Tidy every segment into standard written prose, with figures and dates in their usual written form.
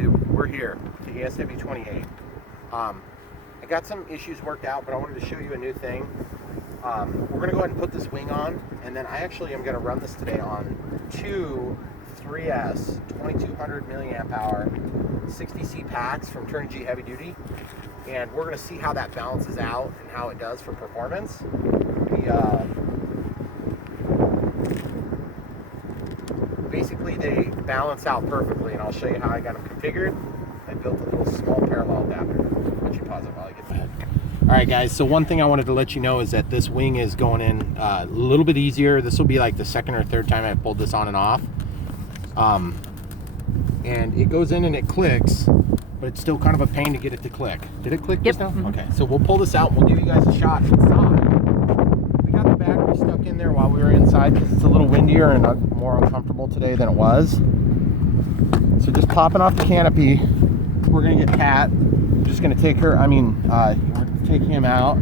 YouTube, we're here with the ASW-28. I got some issues worked out, but I wanted to show you a new thing. We're going to go ahead and put this wing on, and then I actually am going to run this today on two 3S 2200 milliamp hour 60C packs from Turnigy Heavy Duty, and we're going to see how that balances out and how it does for performance. Basically, they balance out perfectly, and I'll show you how I got them configured. I built a little small parallel adapter. Let you pause it while I get that. All right, guys, so one thing I wanted to let you know is that this wing is going in a little bit easier. This will be like the second or third time I've pulled this on and off. And it goes in and it clicks, but it's still kind of a pain to get it to click. Did it click just now? Mm-hmm. Okay, so we'll pull this out and we'll give you guys a shot inside. We got the battery stuck in there while we were inside because it's a little windier and more uncomfortable today than it was. So just popping off the canopy, we're gonna get Pat. We're just gonna take her, take him out.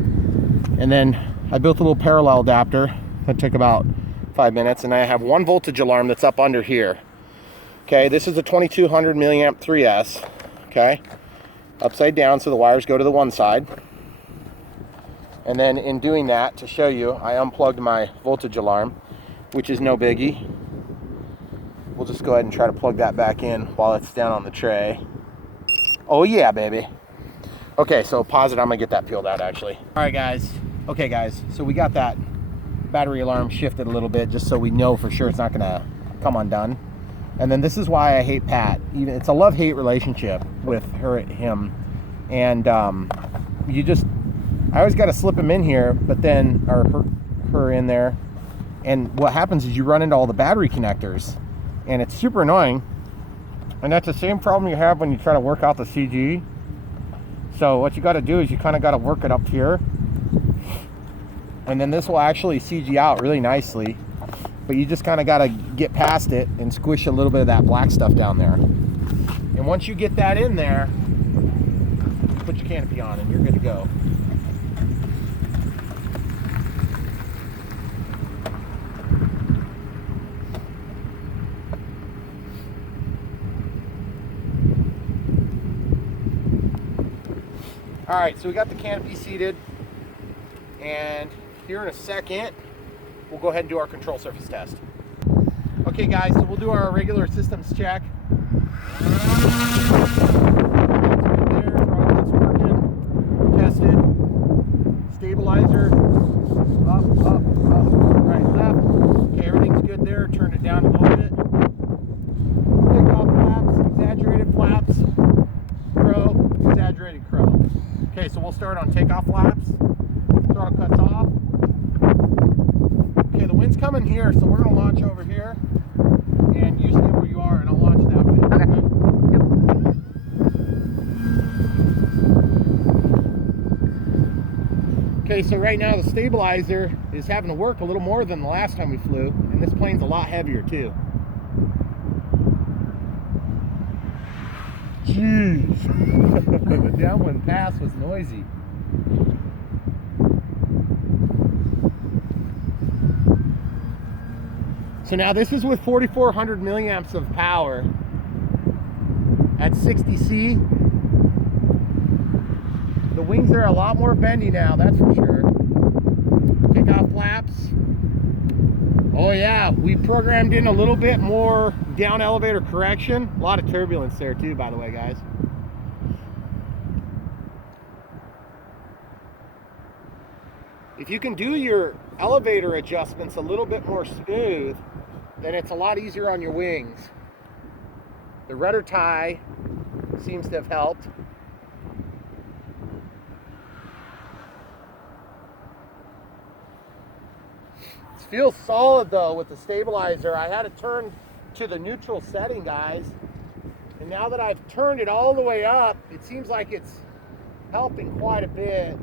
And then I built a little parallel adapter that took about 5 minutes, and I have one voltage alarm that's up under here. Okay, this is a 2200 milliamp 3S, okay? Upside down so the wires go to the one side. And then in doing that, to show you, I unplugged my voltage alarm, which is no biggie. We'll just go ahead and try to plug that back in while it's down on the tray. Oh yeah, baby. Okay, so pause it, I'm gonna get that peeled out actually. All right, guys. Okay, guys, so we got that battery alarm shifted a little bit just so we know for sure it's not gonna come undone. And then this is why I hate Pat. Even it's a love-hate relationship with him. And I always got to slip him in here, but then, or her in there. And what happens is you run into all the battery connectors, and it's super annoying. And that's the same problem you have when you try to work out the CG. So what you got to do is you kind of got to work it up here. And then this will actually CG out really nicely. But you just kind of got to get past it and squish a little bit of that black stuff down there. And once you get that in there, put your canopy on and you're good to go. All right, so we got the canopy seated, and here in a second, we'll go ahead and do our control surface test. Okay guys, so we'll do our regular systems check. Throttle's working, tested. Stabilizer, up, right, left. Okay, everything's good there. Turned it down a little bit. Takeoff flaps, exaggerated flaps, crow, exaggerated crow. Okay, so we'll start on takeoff flaps. Throttle cuts off. Okay, the wind's coming here, so we're going to launch over here, and you stay where you are, and I'll launch that way. Okay. Okay, so right now the stabilizer is having to work a little more than the last time we flew, and this plane's a lot heavier too. Jeez. The downwind pass was noisy. So now this is with 4,400 milliamps of power at 60C. The wings are a lot more bendy now, that's for sure. Takeoff flaps. Oh yeah, we programmed in a little bit more down elevator correction. A lot of turbulence there too, by the way, guys. If you can do your elevator adjustments a little bit more smooth, then it's a lot easier on your wings. The rudder tie seems to have helped. It feels solid though with the stabilizer. I had it turned to the neutral setting, guys. And now that I've turned it all the way up, it seems like it's helping quite a bit.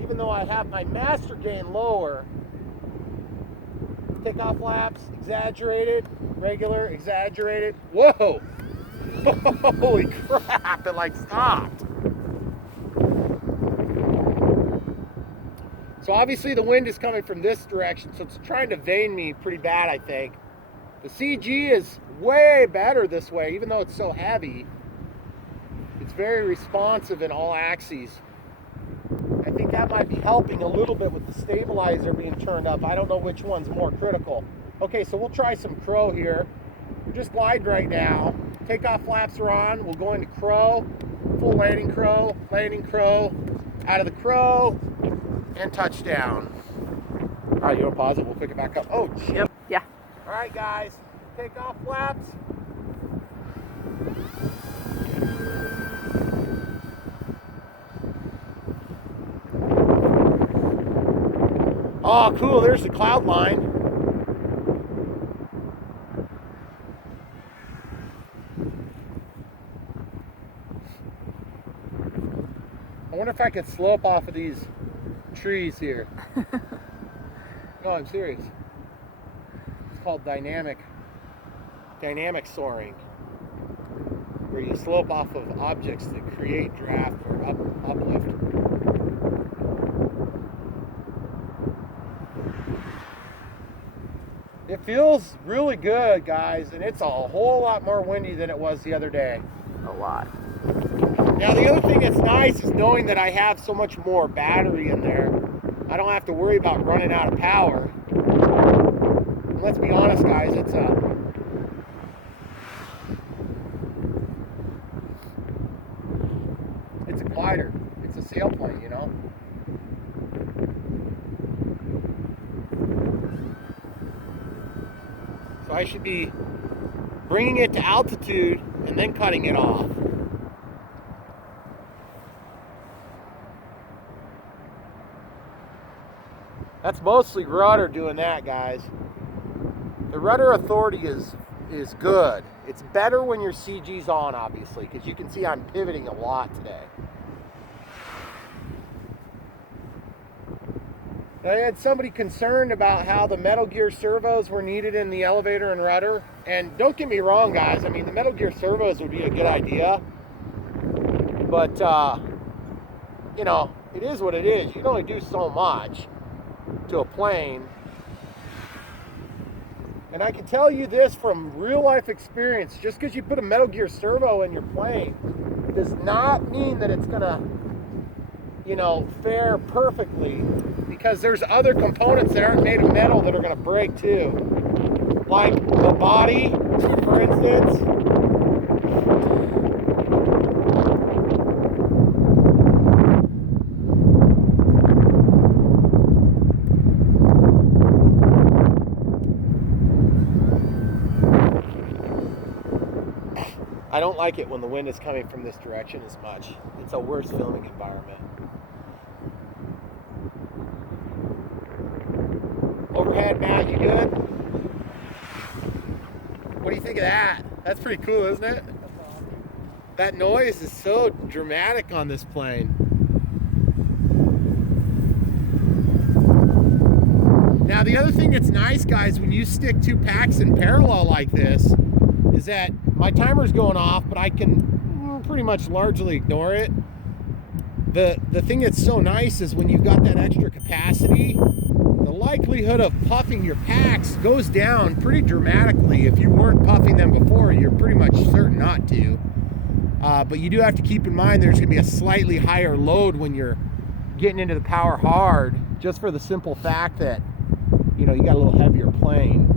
Even though I have my master gain lower. Takeoff flaps, exaggerated, regular, exaggerated. Whoa! Holy crap, it like stopped. So obviously the wind is coming from this direction, so it's trying to vane me pretty bad, I think. The CG is way better this way, even though it's so heavy. It's very responsive in all axes. I think that might be helping a little bit with the stabilizer being turned up. I don't know which one's more critical. Okay, so we'll try some crow here. We're just glide right now. Takeoff flaps are on. We'll go into crow, full landing crow, out of the crow, and touchdown. All right, you want to pause it? We'll pick it back up. Oh, shit. Yep. Yeah. All right, guys, takeoff flaps. Oh, cool, there's the cloud line. I wonder if I could slope off of these trees here. No, I'm serious. It's called dynamic soaring, where you slope off of objects that create draft or uplift. It feels really good, guys, and it's a whole lot more windy than it was the other day. A lot. Now, the other thing that's nice is knowing that I have so much more battery in there. I don't have to worry about running out of power. And let's be honest, guys, it's a glider. It's a sailplane, you know? So I should be bringing it to altitude and then cutting it off. That's mostly rudder doing that, guys. The rudder authority is good. It's better when your CG's on, obviously, because you can see I'm pivoting a lot today. I had somebody concerned about how the Metal Gear servos were needed in the elevator and rudder. And don't get me wrong, guys. I mean, the Metal Gear servos would be a good idea. But, you know, it is what it is. You can only do so much to a plane. And I can tell you this from real life experience. Just because you put a Metal Gear servo in your plane does not mean that it's going to, you know, fare perfectly. Because there's other components that aren't made of metal that are going to break too. Like the body, for instance. I don't like it when the wind is coming from this direction as much. It's a worse filming environment. Overhead, Matt, you good? What do you think of that? That's pretty cool, isn't it? That noise is so dramatic on this plane. Now, the other thing that's nice, guys, when you stick two packs in parallel like this, is that my timer's going off, but I can pretty much largely ignore it. The thing that's so nice is when you've got that extra capacity, the likelihood of puffing your packs goes down pretty dramatically. If you weren't puffing them before, you're pretty much certain not to. But you do have to keep in mind there's going to be a slightly higher load when you're getting into the power hard, just for the simple fact that, you know, you got a little heavier plane.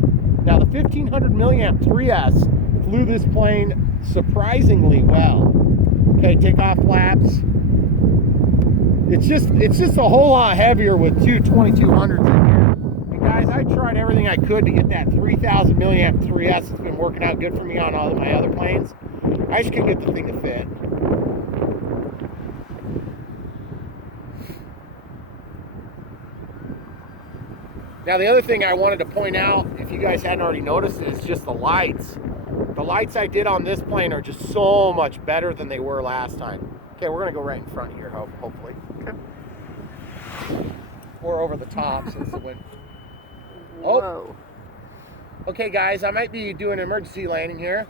Now, the 1500 milliamp 3S flew this plane surprisingly well. Okay, takeoff flaps. It's just a whole lot heavier with two 2200s in here. And guys, I tried everything I could to get that 3000 milliamp 3S. It's been working out good for me on all of my other planes. I just couldn't get the thing to fit. Now, the other thing I wanted to point out, if you guys hadn't already noticed, is just the lights. The lights I did on this plane are just so much better than they were last time. Okay, we're gonna go right in front here, hopefully. Okay. Or over the top since the wind. Oh. Whoa. Okay, guys, I might be doing an emergency landing here.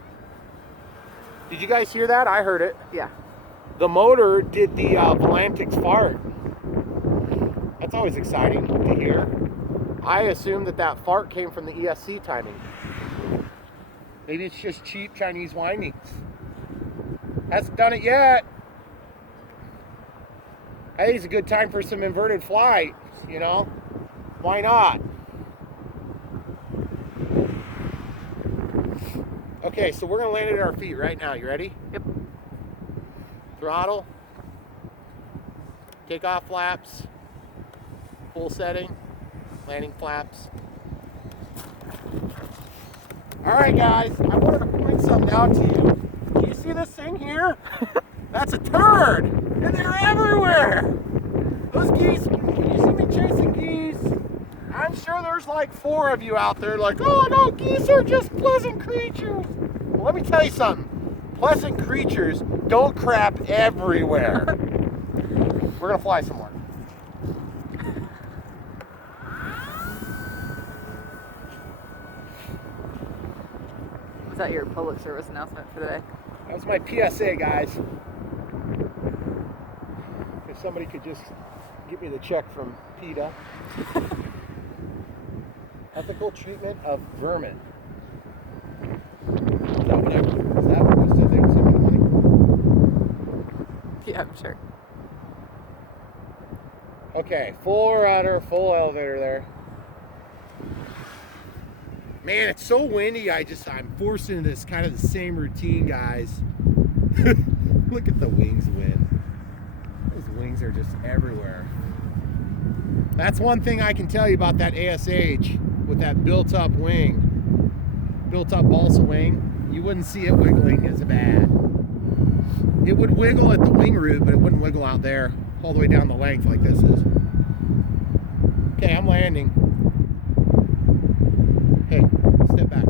Did you guys hear that? I heard it. Yeah. The motor did the Volantex fart. That's always exciting to hear. I assume that fart came from the ESC timing. Maybe it's just cheap Chinese windings. Hasn't done it yet. I think it's a good time for some inverted flight, you know? Why not? Okay, so we're gonna land it at our feet right now. You ready? Yep. Throttle. Takeoff flaps. Full setting. Landing flaps. All right, guys, I wanted to point something out to you. Do you see this thing here? That's a turd, and they're everywhere. Those geese, when you see me chasing geese, I'm sure there's like 4 of you out there like, oh no, geese are just pleasant creatures. Well, let me tell you something. Pleasant creatures don't crap everywhere. We're gonna fly somewhere. Was that your public service announcement for the day? That was my PSA, guys. If somebody could just give me the check from PETA. Ethical treatment of vermin. Is that what you said they would send me the money? Yeah, I'm sure. Okay, full rudder, full elevator there. Man, it's so windy, I'm forced into this kind of the same routine, guys. Look at the wings win. Those wings are just everywhere. That's one thing I can tell you about that ASH with that built-up wing. Built-up balsa wing. You wouldn't see it wiggling as bad. It would wiggle at the wing root, but it wouldn't wiggle out there all the way down the length like this is. Okay, I'm landing. Hey, step back.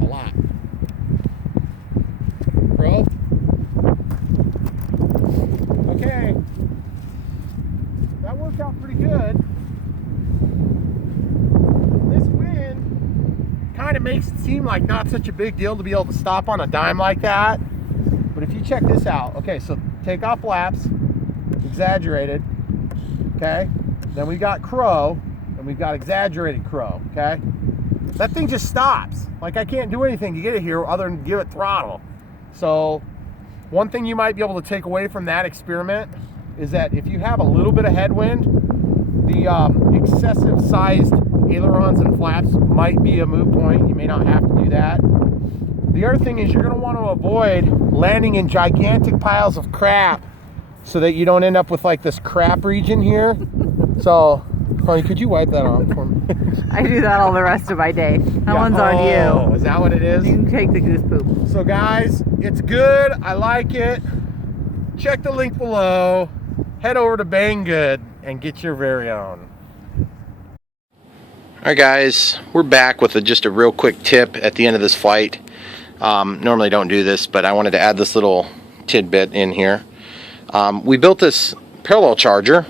A lot. Probe. Okay. That worked out pretty good. This wind kind of makes it seem like not such a big deal to be able to stop on a dime like that. But if you check this out, okay, so takeoff flaps, exaggerated, okay? Then we got crow, and we've got exaggerated crow, okay? That thing just stops. Like I can't do anything to get it here other than give it throttle. So one thing you might be able to take away from that experiment is that if you have a little bit of headwind, the excessive sized ailerons and flaps might be a moot point. You may not have to do that. The other thing is you're going to want to avoid landing in gigantic piles of crap so that you don't end up with like this crap region here. So, honey, could you wipe that off for me? I do that all the rest of my day. That one's on you. Is that what it is? You can take the goose poop. So guys, it's good. I like it. Check the link below. Head over to Banggood and get your very own. Alright guys, we're back with just a real quick tip at the end of this flight. Normally don't do this, but I wanted to add this little tidbit in here. We built this parallel charger,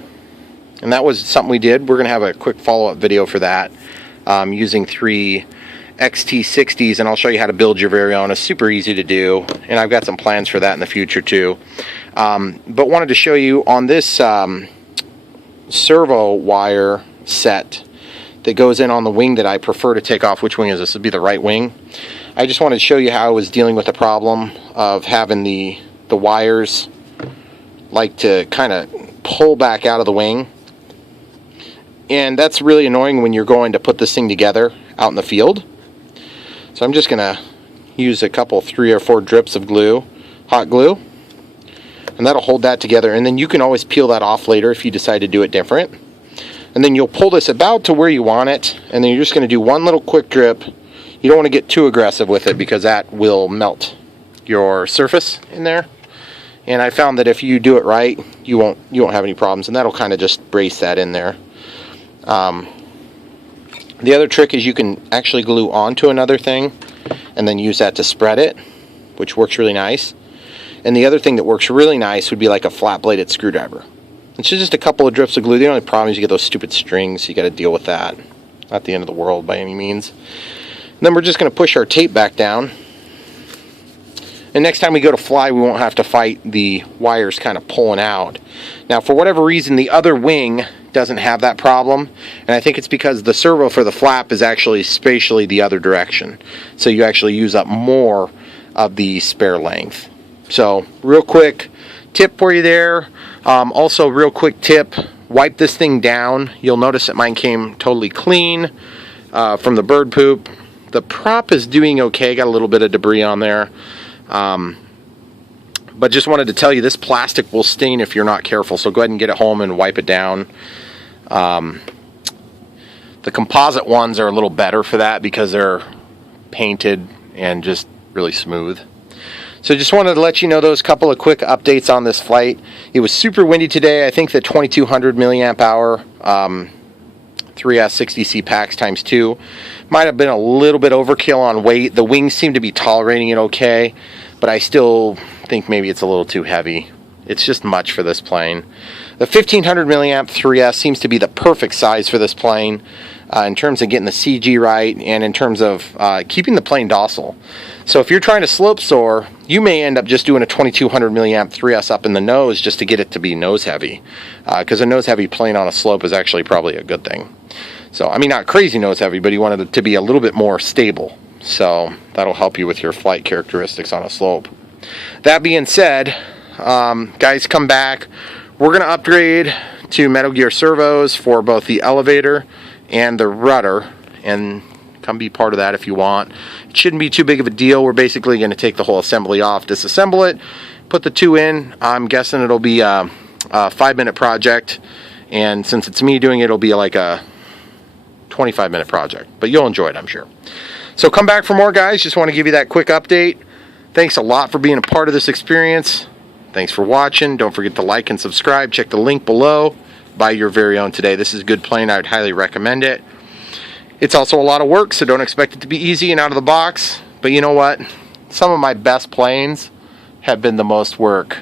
and that was something we did. We're going to have a quick follow-up video for that using 3 XT60s, and I'll show you how to build your very own. It's super easy to do, and I've got some plans for that in the future too. But wanted to show you on this servo wire set that goes in on the wing that I prefer to take off. Which wing is this? This would be the right wing. I just wanted to show you how I was dealing with the problem of having the wires like to kind of pull back out of the wing. And that's really annoying when you're going to put this thing together out in the field. So I'm just going to use a couple, 3 or 4 drips of glue, hot glue. And that'll hold that together. And then you can always peel that off later if you decide to do it different. And then you'll pull this about to where you want it. And then you're just going to do one little quick drip. You don't want to get too aggressive with it because that will melt your surface in there. And I found that if you do it right, you won't have any problems. And that'll kind of just brace that in there. The other trick is you can actually glue onto another thing and then use that to spread it, which works really nice. And the other thing that works really nice would be like a flat-bladed screwdriver. It's just a couple of drips of glue. The only problem is you get those stupid strings. You got to deal with that. Not the end of the world by any means. And then we're just going to push our tape back down. And next time we go to fly, we won't have to fight the wires kind of pulling out. Now, for whatever reason, the other wing doesn't have that problem. And I think it's because the servo for the flap is actually spatially the other direction. So you actually use up more of the spare length. So real quick tip for you there. Also real quick tip, wipe this thing down. You'll notice that mine came totally clean from the bird poop. The prop is doing okay, got a little bit of debris on there. But just wanted to tell you, this plastic will stain if you're not careful, so go ahead and get it home and wipe it down. The composite ones are a little better for that because they're painted and just really smooth. So just wanted to let you know those couple of quick updates on this flight. It was super windy today. I think the 2200 milliamp hour 3S 60C packs times 2 might have been a little bit overkill on weight. The wings seem to be tolerating it okay, but I still think maybe it's a little too heavy. It's just much for this plane. The 1500 milliamp 3S seems to be the perfect size for this plane in terms of getting the CG right and in terms of keeping the plane docile. So if you're trying to slope soar, you may end up just doing a 2200 milliamp 3S up in the nose just to get it to be nose heavy, because a nose heavy plane on a slope is actually probably a good thing. So I mean, not crazy nose heavy, but you wanted it to be a little bit more stable. So that'll help you with your flight characteristics on a slope. That being said, guys, come back. We're going to upgrade to Metal Gear servos for both the elevator and the rudder, and come be part of that if you want. It shouldn't be too big of a deal. We're basically going to take the whole assembly off, disassemble it, put the two in. I'm guessing it'll be a 5-minute project, and since it's me doing it, it'll be like a 25-minute project, but you'll enjoy it, I'm sure. So come back for more, guys. Just want to give you that quick update. Thanks a lot for being a part of this experience. Thanks for watching. Don't forget to like and subscribe. Check the link below. Buy your very own today. This is a good plane. I would highly recommend it. It's also a lot of work, so don't expect it to be easy and out of the box. But you know what? Some of my best planes have been the most work,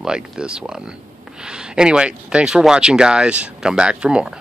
like this one. Anyway, thanks for watching, guys. Come back for more.